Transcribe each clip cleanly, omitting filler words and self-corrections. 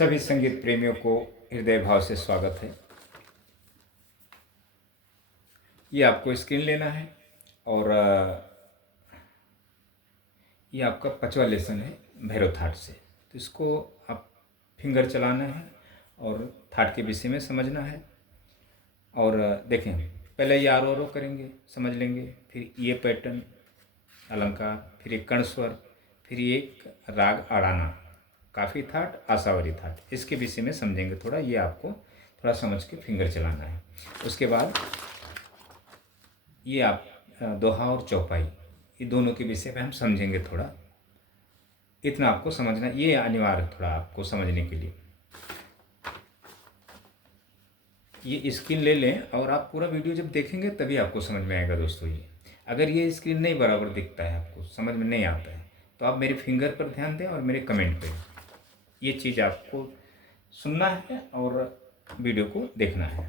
सभी संगीत प्रेमियों को हृदय भाव से स्वागत है। ये आपको स्क्रीन लेना है और ये आपका 5वां लेसन है भैरव थाट से। तो इसको आप फिंगर चलाना है और थाट के विषय में समझना है। और देखें, पहले ये आरो रो करेंगे, समझ लेंगे, फिर ये पैटर्न अलंकार, फिर एक कर्ण स्वर, फिर एक राग अड़ाना, काफ़ी थाट, आशावरी थाट, इसके विषय में समझेंगे थोड़ा। ये आपको थोड़ा समझ के फिंगर चलाना है। उसके बाद ये आप दोहा और चौपाई, ये दोनों के विषय में हम समझेंगे थोड़ा। इतना आपको समझना, ये अनिवार्य थोड़ा आपको समझने के लिए। ये स्क्रीन ले लें और आप पूरा वीडियो जब देखेंगे तभी आपको समझ में आएगा दोस्तों। ये अगर ये स्क्रीन नहीं बराबर दिखता है, आपको समझ में नहीं आता है, तो आप मेरे फिंगर पर ध्यान दें और मेरे कमेंट पे। ये चीज़ आपको सुनना है और वीडियो को देखना है।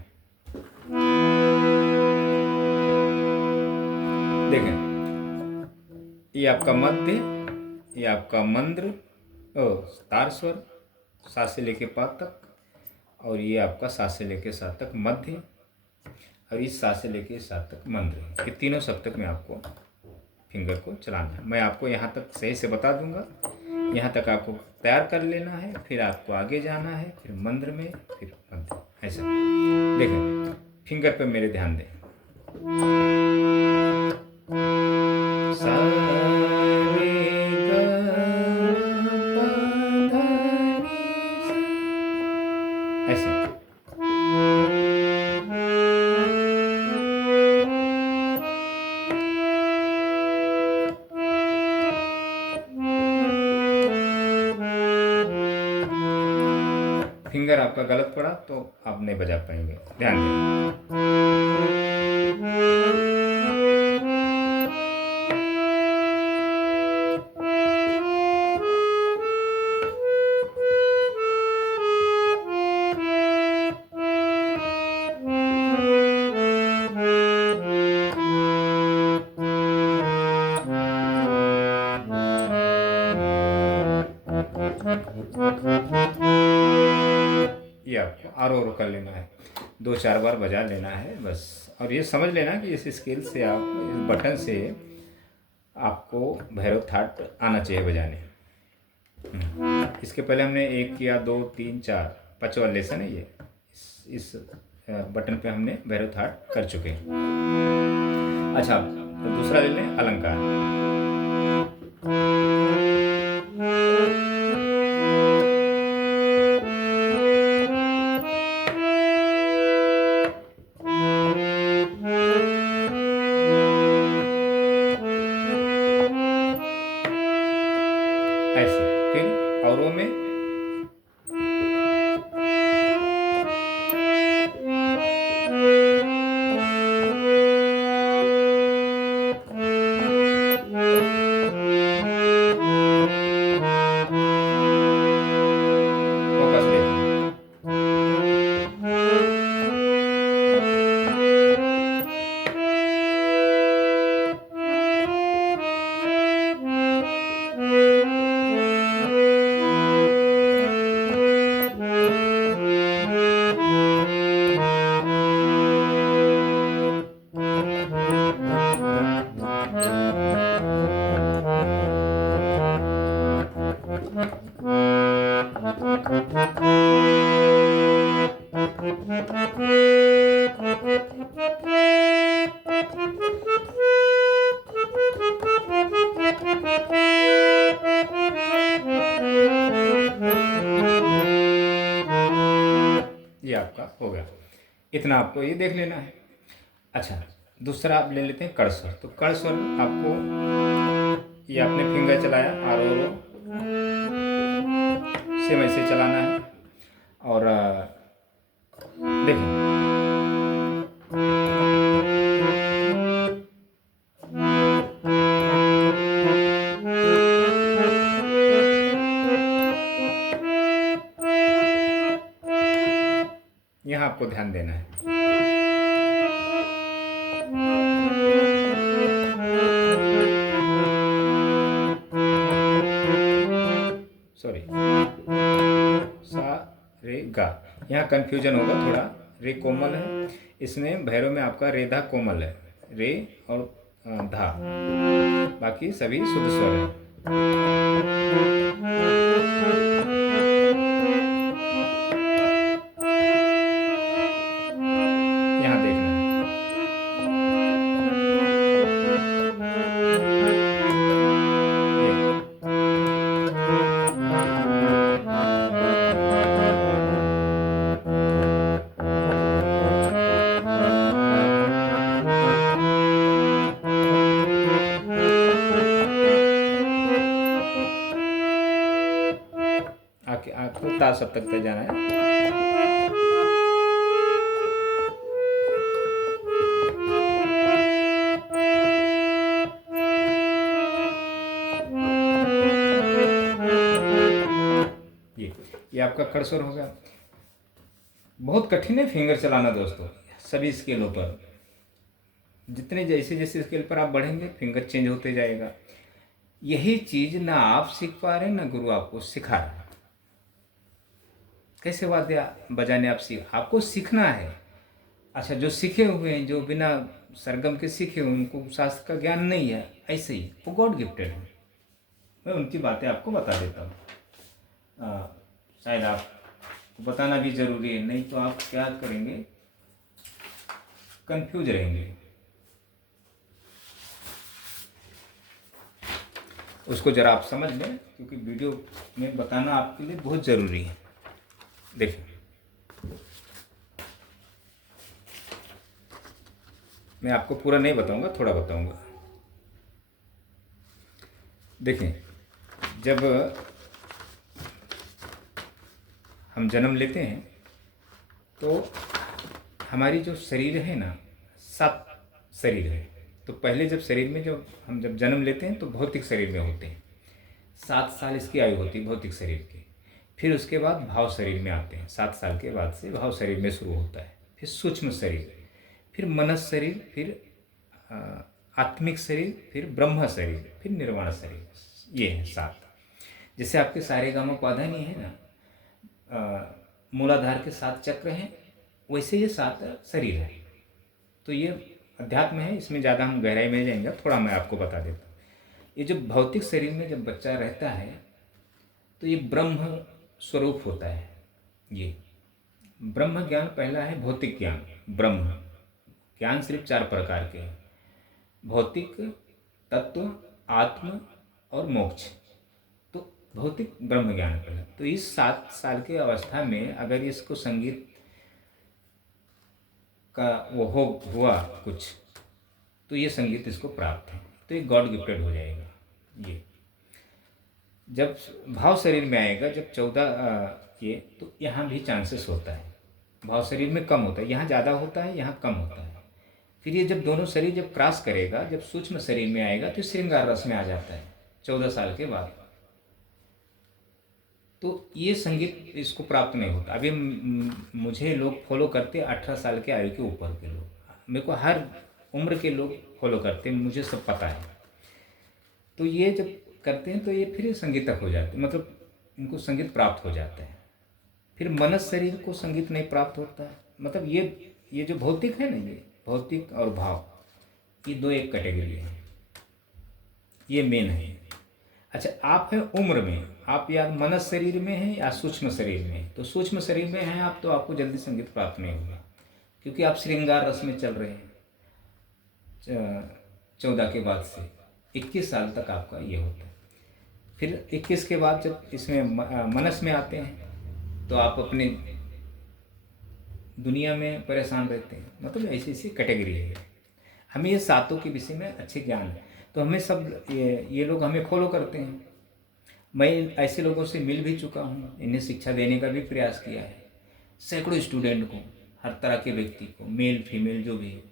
देखें, ये आपका मध्य, ये आपका मंद्र तार स्वर, सा से लेके पा तक, और ये आपका सा से लेके सा तक मध्य, और इस सा से लेके सा तक मंद्र। ये तीनों सप्तक में आपको फिंगर को चलाना है। मैं आपको यहाँ तक सही से बता दूंगा, यहाँ तक आपको तैयार कर लेना है, फिर आपको आगे जाना है, फिर मंद्र में, फिर मध्य, ऐसा। देखें, फिंगर पे मेरे ध्यान दें। सा रे ग प ध नि सा, ऐसे। फिंगर आपका गलत पड़ा तो आप नहीं बजा पाएंगे, ध्यान दें। ये आपको आरो कर लेना है, 2-4 बार बजा लेना है बस। और ये समझ लेना कि इस स्केल से, आप इस बटन से आपको भैरव थाट आना चाहिए बजाने। इसके पहले हमने 1 किया, 2, 3, 4, 5वां लेसन है ये। इस बटन पे हमने भैरव थाट कर चुके हैं। अच्छा, तो दूसरा ले लें अलंकार। ऐसे, फिर औरों में फोकस देखना। ये आपका हो गया। इतना आपको ये देख लेना है। अच्छा, दूसरा आप ले लेते हैं कड़ स्वर। तो कड़ स्वर आपको, ये आपने फिंगर चलाया, आरो रो सेम ऐसे चलाना है। और देखें, यहाँ आपको ध्यान देना है। सॉरी, सा गा। यहाँ कन्फ्यूजन होगा थोड़ा, रे कोमल है, इसमें भैरव में आपका रे धा कोमल है, रे और धा, बाकी सभी शुद्ध स्वर है। यहाँ देखना आके आपको ता सब तक जाना है। ये आपका खड़स्वर हो गया। बहुत कठिन है फिंगर चलाना दोस्तों, सभी स्केलों पर। जितने जैसे जैसे स्केल पर आप बढ़ेंगे फिंगर चेंज होते जाएगा। यही चीज़ ना आप सीख पा रहे ना गुरु आपको सिखा रहा है। कैसे वाद्य बजाने आपको सीखना है। अच्छा, जो सीखे हुए हैं, जो बिना सरगम के सीखे हुए, उनको शास्त्र का ज्ञान नहीं है, ऐसे ही वो गॉड गिफ्टेड है। मैं उनकी बातें आपको बता देता हूँ। शायद आपको बताना भी ज़रूरी है, नहीं तो आप क्या करेंगे, कंफ्यूज रहेंगे। उसको ज़रा आप समझ लें, क्योंकि वीडियो में बताना आपके लिए बहुत ज़रूरी है। देखिए, मैं आपको पूरा नहीं बताऊंगा, थोड़ा बताऊंगा। देखिए, जब हम जन्म लेते हैं तो हमारी जो शरीर है ना, 7 शरीर है। तो पहले जब शरीर में हम जब जन्म लेते हैं तो भौतिक शरीर में होते हैं, 7 साल इसकी आयु होती है भौतिक शरीर की। फिर उसके बाद भाव शरीर में आते हैं, 7 साल के बाद से भाव शरीर में शुरू होता है। फिर सूक्ष्म शरीर, फिर मनस शरीर, फिर आत्मिक शरीर, फिर ब्रह्म शरीर, फिर निर्वाण शरीर। ये है 7। जैसे आपके सारे गामा पाधानी है ना, मूलाधार के 7 चक्र हैं, वैसे ये 7 शरीर है। तो ये अध्यात्म है, इसमें ज़्यादा हम गहराई में जाएंगे, थोड़ा मैं आपको बता देता हूँ। ये जो भौतिक शरीर में जब बच्चा रहता है तो ये ब्रह्म स्वरूप होता है। ये ब्रह्म ज्ञान पहला है, भौतिक ज्ञान। ब्रह्म ज्ञान सिर्फ 4 प्रकार के हैं, भौतिक, तत्व, आत्म और मोक्ष। तो भौतिक ब्रह्म ज्ञान पहला। तो इस 7 साल की अवस्था में अगर इसको संगीत का वो हुआ कुछ, तो ये संगीत इसको प्राप्त है, तो ये गॉड गिफ्टेड हो जाएगा। ये जब भाव शरीर में आएगा, जब 14 ये, तो यहाँ भी चांसेस होता है। भाव शरीर में कम होता है, यहाँ ज़्यादा होता है, यहाँ कम होता है। फिर ये जब दोनों शरीर जब क्रॉस करेगा, जब सूक्ष्म शरीर में आएगा तो श्रृंगार रस में आ जाता है 14 साल के बाद। तो ये संगीत इसको प्राप्त नहीं होता। अभी मुझे लोग फॉलो करते 18 साल के आयु के ऊपर के लोग, मेरे को हर उम्र के लोग फॉलो करते हैं, मुझे सब पता है। तो ये जब करते हैं तो ये फिर संगीत तक हो जाते हैं, मतलब इनको संगीत प्राप्त हो जाता है। फिर मनस शरीर को संगीत नहीं प्राप्त होता है। मतलब ये जो भौतिक है ना, ये भौतिक और भाव, ये 2 एक कैटेगरी है, ये मेन है। अच्छा, आप है उम्र में, आप या मनस शरीर में हैं या सूक्ष्म शरीर में। तो सूक्ष्म शरीर में हैं आप, तो आपको जल्दी संगीत प्राप्त नहीं होगा, क्योंकि आप श्रृंगार रस में चल रहे हैं। 14 के बाद से 21 साल तक आपका ये होता है। फिर 21 के बाद जब इसमें मनस में आते हैं तो आप अपने दुनिया में परेशान रहते हैं। मतलब ऐसी ऐसी कैटेगरी है। हमें ये 7 के विषय में अच्छे ज्ञान है, तो हमें सब ये लोग हमें फॉलो करते हैं। मैं ऐसे लोगों से मिल भी चुका हूँ, इन्हें शिक्षा देने का भी प्रयास किया है, सैकड़ों स्टूडेंट को, हर तरह के व्यक्ति को, मेल फीमेल जो भी है।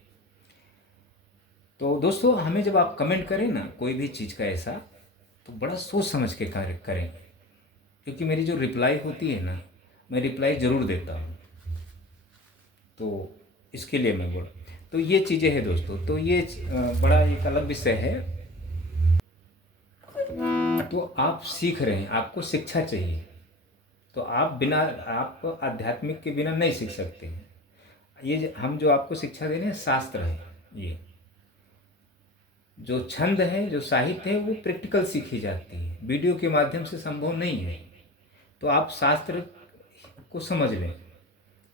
तो दोस्तों, हमें जब आप कमेंट करें ना कोई भी चीज़ का ऐसा, तो बड़ा सोच समझ के कार्य करें, क्योंकि मेरी जो रिप्लाई होती है ना, मैं रिप्लाई ज़रूर देता हूँ। तो इसके लिए मैं बोल, तो ये चीज़ें हैं दोस्तों। तो ये बड़ा एक अलग विषय है। तो आप सीख रहे हैं, आपको शिक्षा चाहिए, तो तो आप आध्यात्मिक के बिना नहीं सीख सकते हैं। ये हम जो आपको शिक्षा दे रहे हैं शास्त्र है। ये जो छंद है, जो साहित्य है, वो प्रैक्टिकल सीखी जाती है, वीडियो के माध्यम से संभव नहीं है। तो आप शास्त्र को समझ लें।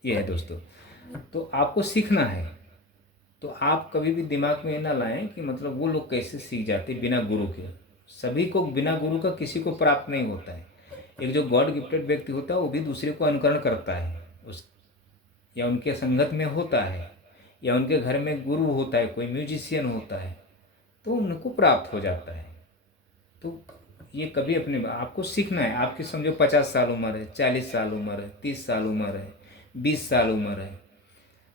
ये है दोस्तों। तो आपको सीखना है, तो आप कभी भी दिमाग में ना लाएं कि मतलब वो लोग कैसे सीख जाते बिना गुरु के। सभी को बिना गुरु का किसी को प्राप्त नहीं होता है। एक जो गॉड गिफ्टेड व्यक्ति होता है वो भी दूसरे को अनुकरण करता है, उस या उनके संगत में होता है, या उनके घर में गुरु होता है, कोई म्यूजिशियन होता है, तो उनको प्राप्त हो जाता है। तो ये कभी अपने आपको सीखना है। आपकी समझो 50 साल उम्र है, 40 साल उम्र है, 30 साल उम्र है, 20 साल उम्र है,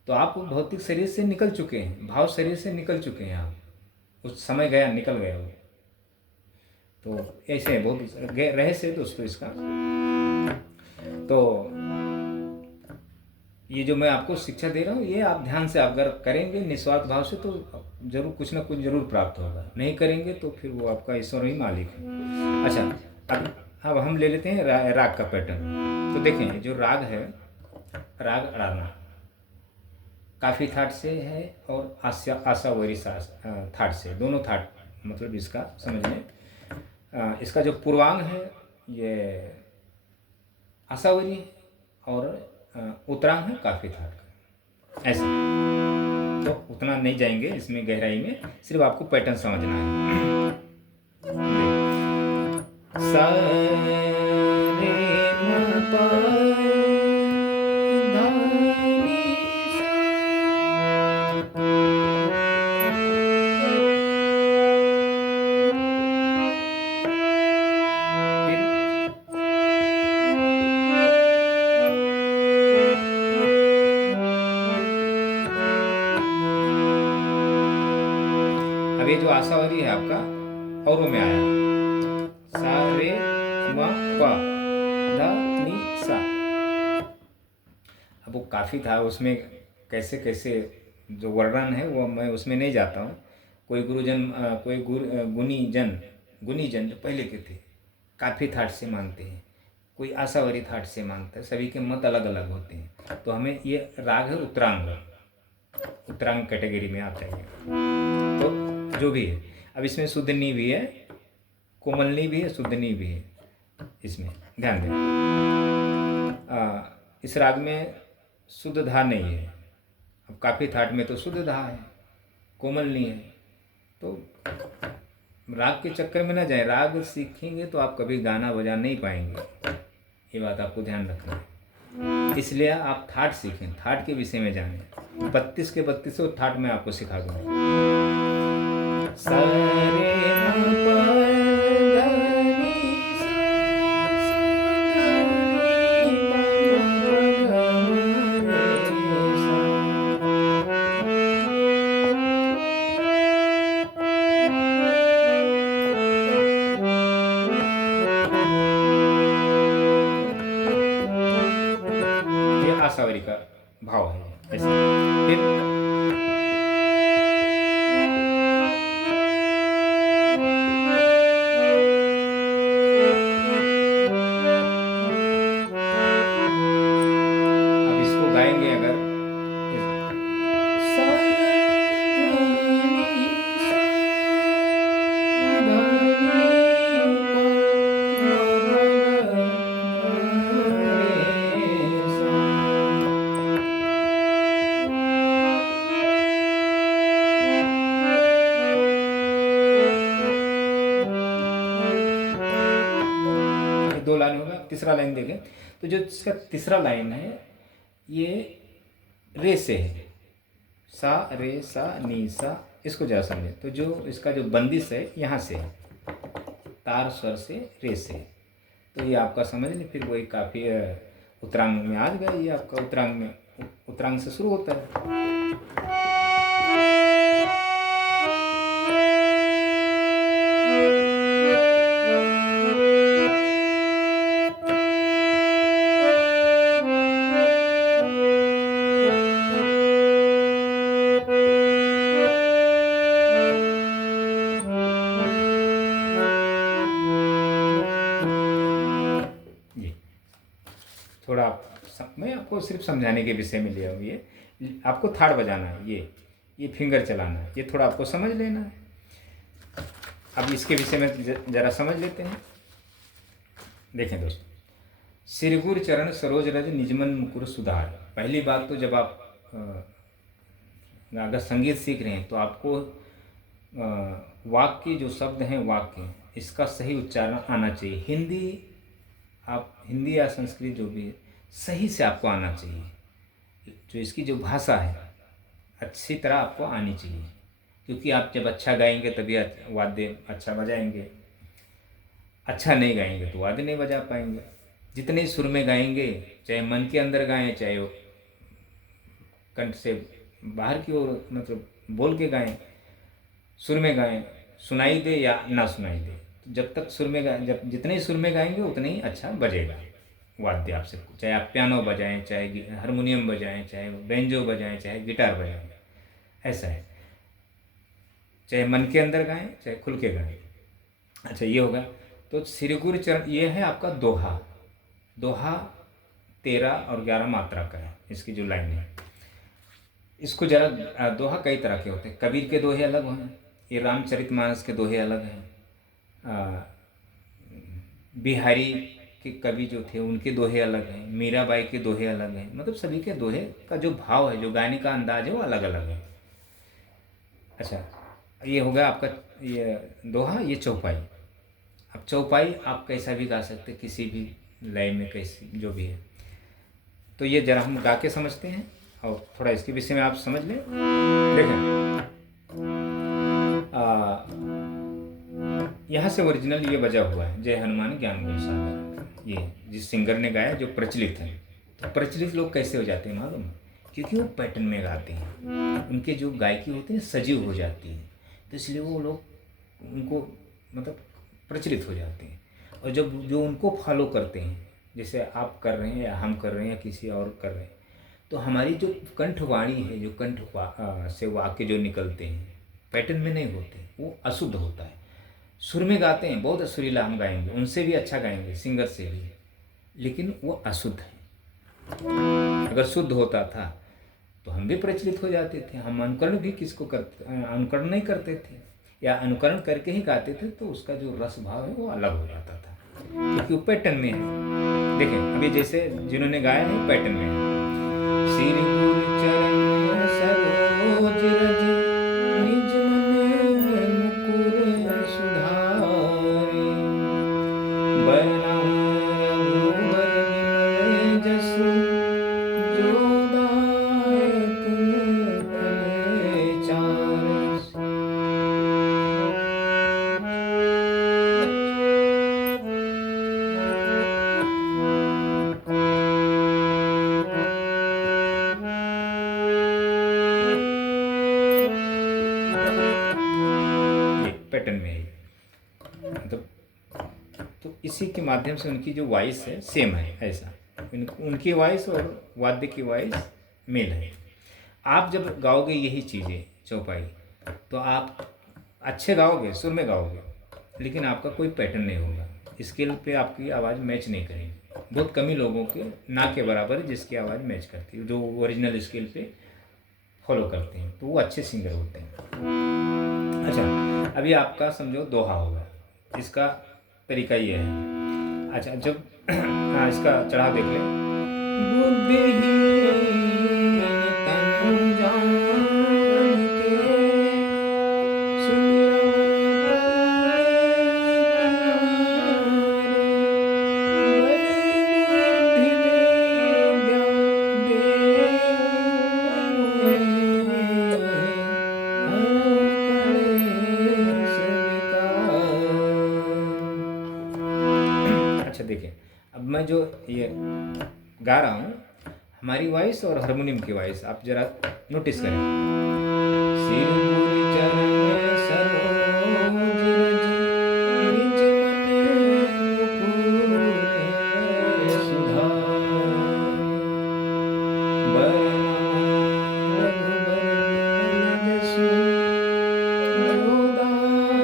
तो आप भौतिक शरीर से निकल चुके हैं, भाव शरीर से निकल चुके हैं आप। उस समय गया, निकल गया वो। तो ऐसे है बहुत रहस्य है दोस्तों इसका। तो ये जो मैं आपको शिक्षा दे रहा हूँ, ये आप ध्यान से अगर करेंगे निस्वार्थ भाव से, तो जरूर कुछ ना कुछ जरूर प्राप्त होगा। नहीं करेंगे तो फिर वो आपका ईश्वर ही मालिक है। अच्छा, अब हम ले लेते हैं राग का पैटर्न। तो देखें, जो राग है, राग अड़ाना काफ़ी थाट से है और आशावरी थाट से, दोनों थाट मतलब इसका समझ लें। इसका जो पूर्वांग है ये आशावरी है और उत्तरांग है काफ़ी थाट का। ऐसे तो उतना नहीं जाएंगे इसमें गहराई में, सिर्फ आपको पैटर्न समझना है। सा रे म प धा नी सा। अब ये जो आशावरी है आपका औरों में आया, सा रे म प ध नि सा। अब वो काफ़ी था, उसमें कैसे कैसे जो वर्णन है वो मैं उसमें नहीं जाता हूँ। कोई गुरुजन कोई गुनीजन जो पहले के थे काफ़ी थाट से मानते हैं, कोई आशावरी थाट से मानता है, सभी के मत अलग अलग होते हैं। तो हमें ये राग है उत्तरांग कैटेगरी में आता है। तो जो भी है, अब इसमें शुद्धनी भी है, कोमलनी भी है, शुद्धनी भी है, इसमें ध्यान दें। इस राग में शुद्ध धा नहीं है। अब काफ़ी थाट में तो शुद्ध धा है, कोमलनी है। तो राग के चक्कर में ना जाए। राग सीखेंगे तो आप कभी गाना बजा नहीं पाएंगे, ये बात आपको ध्यान रखना है। इसलिए आप थाट सीखें, थाट के विषय में जानें। 32 के 32 थाट में आपको सिखा दूंगा। सा रे म प ध नि सा, सा ध नि प म ग म रे सा। ये आशावरी का भाव है ऐसे। फिर अब इसको गाएंगे अगर, सा ध नि सा ध नि प म ग म रे सा। ये 2 लाइन होगा। तीसरा लाइन देखें, तो जो इसका तीसरा लाइन है ये रे से है, सा रे सा नी सा। इसको जरा समझें। तो जो इसका जो बंदिश है यहाँ से है, तार स्वर से रे से। तो ये आपका समझ लें। फिर वही काफ़ी उत्तरांग में आ गया। ये आपका उत्तरांग से शुरू होता है। थोड़ा मैं आपको सिर्फ समझाने के विषय में लिया हूँ ये। आपको थाड़ बजाना है, ये फिंगर चलाना है, ये थोड़ा आपको समझ लेना है। अब इसके विषय में ज़रा समझ लेते हैं। देखें दोस्तों, सिरगुर चरण सरोज रज निजमन मुकुर सुधार। पहली बात तो जब आप अगर संगीत सीख रहे हैं तो आपको वाक्य जो शब्द हैं, वाक्य इसका सही उच्चारण आना चाहिए। हिंदी या संस्कृत जो भी है सही से आपको आना चाहिए। जो इसकी जो भाषा है अच्छी तरह आपको आनी चाहिए, क्योंकि आप जब अच्छा गाएंगे तभी वाद्य अच्छा बजाएंगे। अच्छा नहीं गाएंगे तो वाद्य नहीं बजा पाएंगे। जितने सुर में गाएंगे, चाहे मन के अंदर गाएं चाहे कंठ से बाहर की ओर मतलब बोल के गाएं, सुर में गाएं, सुनाई दे या ना सुनाई दे, तो जब तक सुर में गाएं, जब जितने सुर में गाएंगे उतने ही अच्छा बजेगा वाद्य आपसे। चाहे आप पियानो बजाएं, चाहे हारमोनियम बजाएं, चाहे बेंजो बजाएं, चाहे गिटार बजाएं, ऐसा है। चाहे मन के अंदर गाएं चाहे खुल के गाएं। अच्छा, ये होगा। तो सिरगुर चरण ये है आपका दोहा। दोहा 13 और 11 मात्रा का है, इसकी जो लाइन है। इसको जरा दोहा कई तरह के होते हैं। कबीर के दोहे अलग हैं, ये रामचरितमानस के दोहे अलग हैं, बिहारी के कवि जो थे उनके दोहे अलग हैं, मीराबाई के दोहे अलग हैं। मतलब सभी के दोहे का जो भाव है, जो गाने का अंदाज है वो अलग अलग है। अच्छा, ये हो गया आपका ये दोहा, ये चौपाई। अब चौपाई आप कैसा भी गा सकते, किसी भी लय में, कैसी जो भी है। तो ये जरा हम गा के समझते हैं और थोड़ा इसके विषय में आप समझ लें। देखें, यहाँ से ओरिजिनल ये बजा हुआ है, जय हनुमान ज्ञान गुण सागर। ये जिस सिंगर ने गाया जो प्रचलित है। तो प्रचलित लोग कैसे हो जाते हैं मालूम है? क्योंकि वो पैटर्न में गाते हैं, उनके जो गायकी होती है सजीव हो जाती है, तो इसलिए वो लोग उनको मतलब प्रचलित हो जाते हैं। और जब जो उनको फॉलो करते हैं, जैसे आप कर रहे हैं या हम कर रहे हैं या किसी और कर रहे हैं, तो हमारी जो कंठवाणी है, जो कंठ से वाक्य जो निकलते हैं पैटर्न में नहीं होते, वो अशुद्ध होता है। सुर में गाते हैं, बहुत सुरीला हम गाएंगे, उनसे भी अच्छा गाएंगे, सिंगर से भी, लेकिन वो अशुद्ध है। अगर शुद्ध होता था तो हम भी प्रचलित हो जाते थे। हम अनुकरण भी किसको करते, अनुकरण नहीं करते थे, या अनुकरण करके ही गाते थे, तो उसका जो रस भाव है वो अलग हो जाता था, क्योंकि वो पैटर्न में है। देखें, अभी जैसे जिन्होंने गाया है पैटर्न में है। सिर गुर चरण सरोज रज निज मन मुकुर सुधारे, बरना रघुबर विमल जसु, जो दायक फल चारस। पैटर्न में है मतलब, तो इसी के माध्यम से उनकी जो वॉइस है सेम है। ऐसा उनकी वॉइस और वाद्य की वॉइस मेल है। आप जब गाओगे यही चीज़ें चौपाई, तो आप अच्छे गाओगे, सुर में गाओगे, लेकिन आपका कोई पैटर्न नहीं होगा। स्केल पे आपकी आवाज़ मैच नहीं करेगी। बहुत कम ही लोगों के, ना के बराबर, जिसकी आवाज़ मैच करती है, जो ओरिजिनल स्केल पे फॉलो करते हैं, तो वो अच्छे सिंगर होते हैं। अच्छा, अभी आपका समझो दोहा होगा, इसका तरीका ये है। अच्छा, जब इसका चढ़ाव देख ले। बुद्धिहीन तनु जान के सुमिरन बड़ी बुद्धि विद्या देव। अच्छा देखिए, अब मैं जो ये गा रहा हूँ, हमारी वॉइस और हारमोनियम की वॉइस आप जरा नोटिस करें। सिर गुर चरण सरोज रज निज मन मुकुर सुधार, बरना रघुबर विमल जसु, जो दायक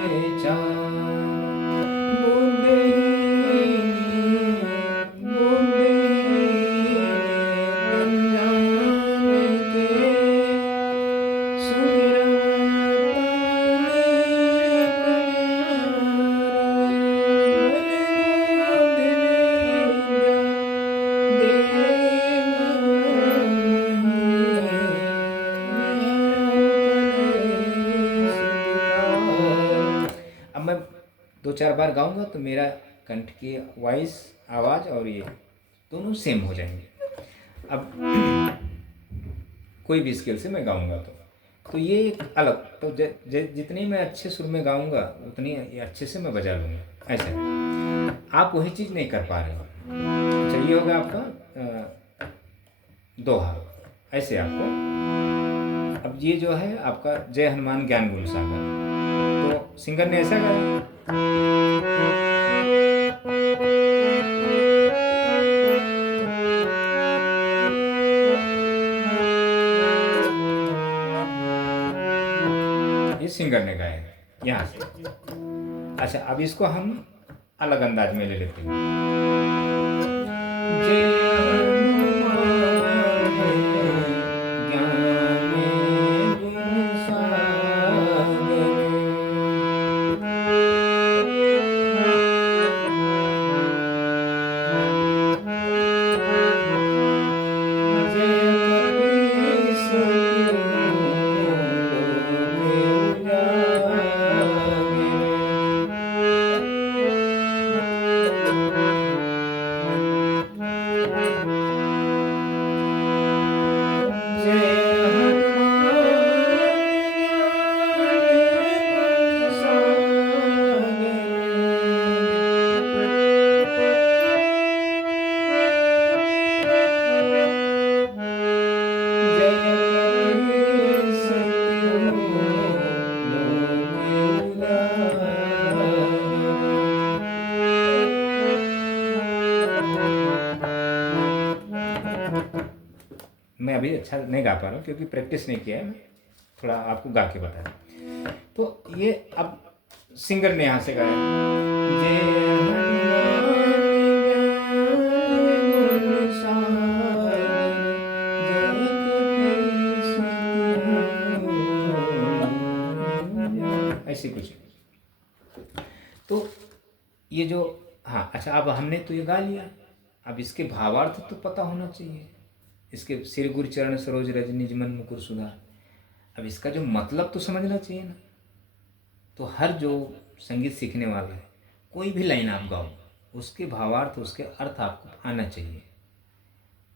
फल चार। बुद्धिहीन 2-4 बार गाऊंगा तो मेरा कंठ की वॉइस, आवाज़ और ये दोनों सेम हो जाएंगे। अब कोई भी स्केल से मैं गाऊंगा तो ये एक अलग, तो जितनी मैं अच्छे सुर में गाऊंगा उतनी अच्छे से मैं बजा लूँगा। ऐसा है। आप वही चीज़ नहीं कर पा रहे हो। अच्छा, ये होगा आपका दोहा। ऐसे आपको, अब ये जो है आपका जय हनुमान ज्ञान गुण सागर, तो सिंगर ने ऐसा गाया। ये सिंगर ने गाया है यहाँ से। अच्छा, अब इसको हम अलग अंदाज में ले लेते हैं। जय ज्ञान गुण सागर, मैं अभी अच्छा नहीं गा पा रहा हूँ क्योंकि प्रैक्टिस नहीं किया है। मैं थोड़ा आपको गा के बता रहा हूँ। तो ये अब सिंगर ने यहाँ से गाया, जय हनुमान ज्ञान सागर, ऐसे कुछ। तो ये जो, हाँ अच्छा, अब हमने तो ये गा लिया, अब इसके भावार्थ तो पता होना चाहिए। इसके श्री गुरु चरण सरोज रज निज मन मुकुर सुधार, अब इसका जो मतलब तो समझना चाहिए ना। तो हर जो संगीत सीखने वाला है, कोई भी लाइन आप गाओ, उसके भावार्थ, उसके अर्थ आपको आना चाहिए,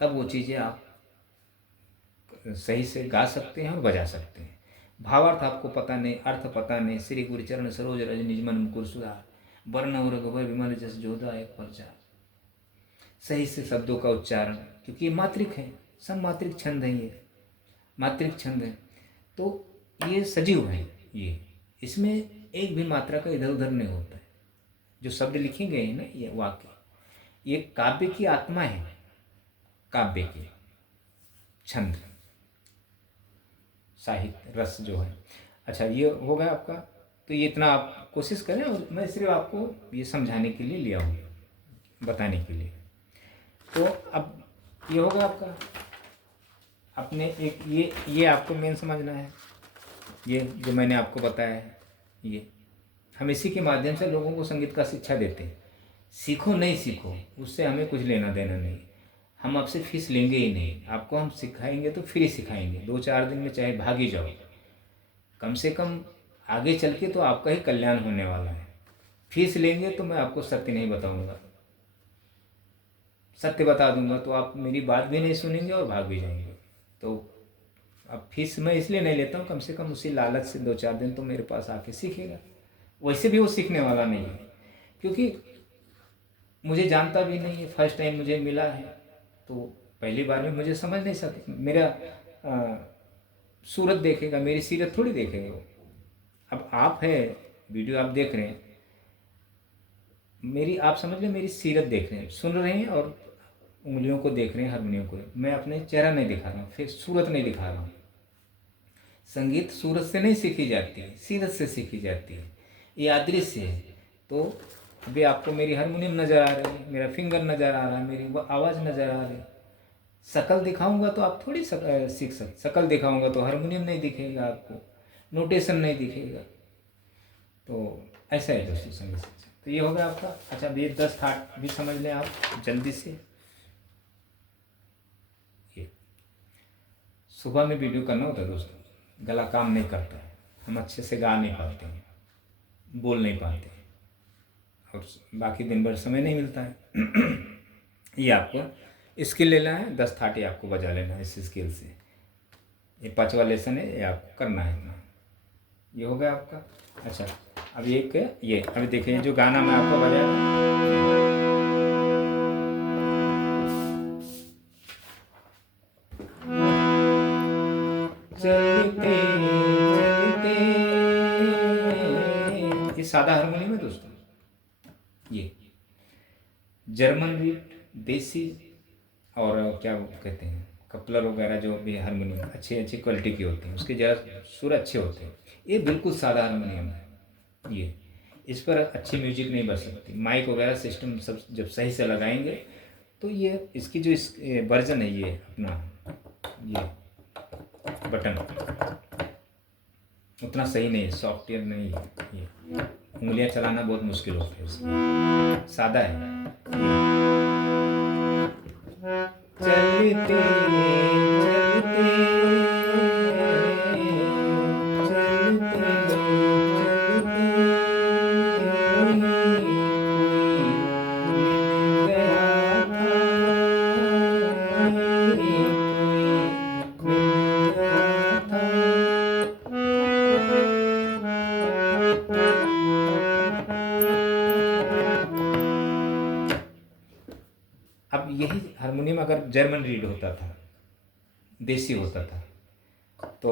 तब वो चीज़ें आप सही से गा सकते हैं और बजा सकते हैं। भावार्थ आपको पता नहीं, अर्थ पता नहीं, श्री गुरु चरण सरोज रज निज मन मुकुर सुधार, वर्ण और रघुबर विमल जस जोधा एक प्रचार, सही से शब्दों का उच्चारण, क्योंकि ये मात्रिक है, सब मात्रिक छंद हैं, ये मात्रिक छंद है, तो ये सजीव है। ये इसमें एक भी मात्रा का इधर उधर नहीं होता है। जो शब्द लिखे गए हैं ना, ये वाक्य, ये काव्य की आत्मा है, काव्य के छंद, साहित्य रस जो है। अच्छा, ये हो गया आपका। तो ये इतना आप कोशिश करें, और मैं सिर्फ आपको ये समझाने के लिए लिया हूँ, बताने के लिए। तो अब ये होगा आपका, अपने एक ये आपको मेन समझना है। ये जो मैंने आपको बताया है, ये हम इसी के माध्यम से लोगों को संगीत का शिक्षा देते हैं। सीखो नहीं सीखो, उससे हमें कुछ लेना देना नहीं। हम आपसे फीस लेंगे ही नहीं, आपको हम सिखाएंगे तो फ्री सिखाएंगे। 2-4 दिन में चाहे भाग ही जाओ, कम से कम आगे चल के तो आपका ही कल्याण होने वाला है। फीस लेंगे तो मैं आपको सत्य नहीं बताऊंगा, सत्य बता दूंगा तो आप मेरी बात भी नहीं सुनेंगे और भाग भी जाएंगे। तो अब फीस मैं इसलिए नहीं लेता हूँ, कम से कम उसी लालच से 2-4 दिन तो मेरे पास आके सीखेगा। वैसे भी वो सीखने वाला नहीं है, क्योंकि मुझे जानता भी नहीं है, फर्स्ट टाइम मुझे मिला है, तो पहली बार में मुझे समझ नहीं सकता। मेरा सूरत देखेगा, मेरी सीरत थोड़ी देखेगा वो। अब आप है, वीडियो आप देख रहे हैं, मेरी आप समझ लें मेरी सीरत देख रहे हैं, सुन रहे हैं, और उंगलियों को देख रहे हैं, हारमोनियम को। मैं अपने चेहरा नहीं दिखा रहा हूँ, फिर सूरत नहीं दिखा रहा हूँ। संगीत सूरत से नहीं सीखी जाती है, सीरत से सीखी जाती है। ये अदृश्य है। तो अभी आपको मेरी हारमोनियम नज़र आ रही है, मेरा फिंगर नज़र आ रहा है, मेरी आवाज़ नज़र आ रही है। शकल दिखाऊंगा तो आप थोड़ी सीख सकते। शकल दिखाऊंगा तो हारमोनियम नहीं दिखेगा आपको, नोटेशन नहीं दिखेगा। तो ऐसा है दोस्तों संगीत शिक्षा। तो ये हो गया आपका। अच्छा, अब ये 10 थाट भी समझ लें आप जल्दी से। ये सुबह में वीडियो करना होता है दोस्तों, गला काम नहीं करता है, हम अच्छे से गा नहीं पाते हैं, बोल नहीं पाते हैं। और बाकी दिन भर समय नहीं मिलता है। ये आपको स्किल लेना है, 10 थाटी आपको बजा लेना है इस स्किल से। ये 5वां लेसन है, ये आपको करना है ना। ये हो गया आपका। अच्छा, अब एक ये अभी देखिए जो गाना मैं आपको बजाया था, चलते चलते, ये सादा हारमोनियम है दोस्तों। ये जर्मन रीड, देसी और क्या कहते हैं कपलर वगैरह जो भी हारमोनियम अच्छी क्वालिटी की होती हैं, उसके ज़रा सुर अच्छे होते हैं। ये बिल्कुल सादा हारमोनियम है। ये इस पर अच्छी म्यूजिक नहीं बज सकती। माइक वगैरह सिस्टम सब जब सही से लगाएंगे तो ये इसकी जो इस वर्जन है, ये अपना ये बटन उतना सही नहीं है, सॉफ्टवेयर नहीं है। ये उंगलियां चलाना बहुत मुश्किल होता है इसमें, सादा है। चलते चलते अब यही हारमोनियम अगर जर्मन रीड होता था, देसी होता था, तो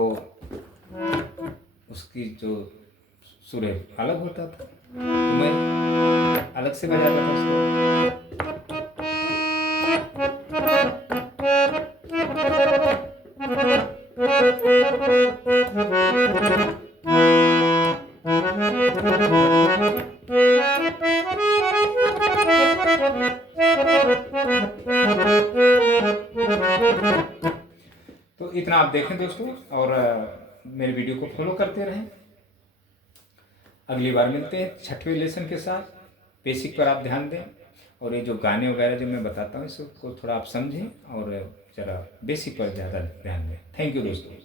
उसकी जो सुर है अलग होता था, तो मैं अलग से बजाता था उसको। तो इतना आप देखें दोस्तों, और मेरे वीडियो को फॉलो करते रहें। अगली बार मिलते हैं 6वें लेसन के साथ। बेसिक पर आप ध्यान दें, और ये जो गाने वगैरह जो मैं बताता हूँ इसको थोड़ा आप समझें, और ज़रा बेसिक पर ज़्यादा ध्यान दें। थैंक यू दोस्तों।